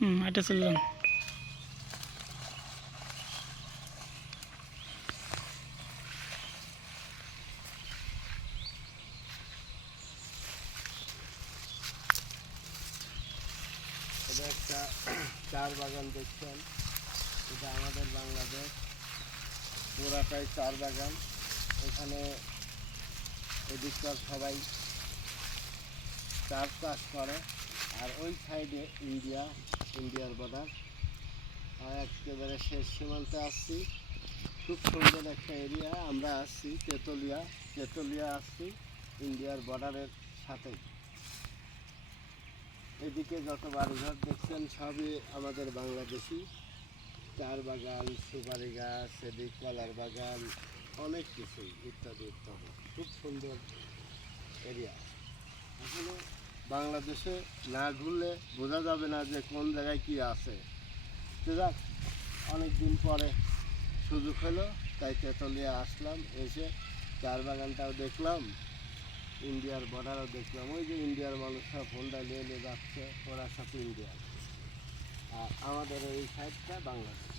হুম, এটা চললাম একটা চার বাগান দেখছেন। এটা আমাদের বাংলাদেশ। পুরাটাই চার বাগান। এখানে এদিককার সবাই চার চাষ করে। আর ওই সাইডে ইন্ডিয়া, ইন্ডিয়ার বর্ডার আর একেবারে শেষ সীমান্তে আসছি খুব সুন্দর একটা এরিয়া আমরা আসছি তেতুলিয়া। তেতুলিয়া আসছি ইন্ডিয়ার বর্ডারের সাথে এদিকে যত বাড়িঘর দেখছেন, সবই আমাদের বাংলাদেশি। চার বাগান, সুপারি গাছ, এদিক কলার বাগান, অনেক কিছুই ইত্যাদি ইত্যাদি। খুব সুন্দর এরিয়া বাংলাদেশে না ঘুরলে বোঝা যাবে না যে কোন জায়গায় কি আছে। যাক অনেক দিন পরে সুযোগ হলো, তাই তেতলিয়া আসলাম, এসে চার বাগানটাও দেখলাম, ইন্ডিয়ার বর্ডারও দেখলাম। ওই যে ইন্ডিয়ার মানুষরা ফোনটা নিয়ে নিয়ে যাচ্ছে, ওরা সব ইন্ডিয়া আর আমাদের এই সাইডটা বাংলাদেশ।